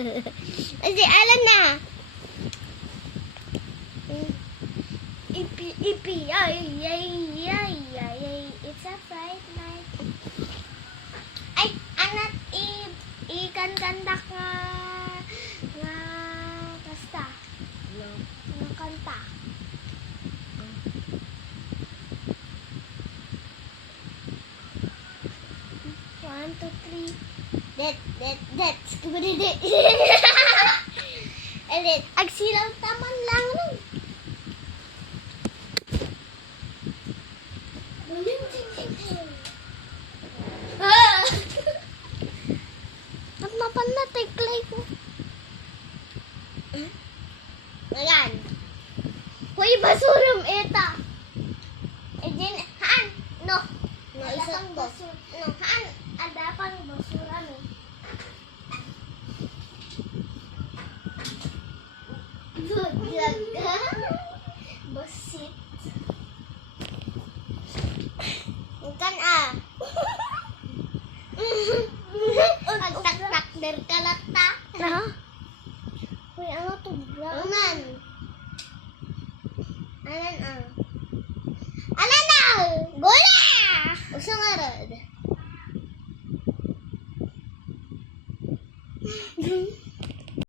Kasi alam na. Ipi, it's a bright night. Ay, anak, ikan-kanta ka nga basta. Nga kanta. 1, 2, 3. That's good. And then, agsilaw taman lang nun. At mapanatay klay ko. Ayan. Hoy, basurum eta. And then, haan? No. No, isang basura. No, haan? Ada pang basura no. Jaga. Basit. Bukan tak dari kalata. Nah. Hoy, ano to? Anan.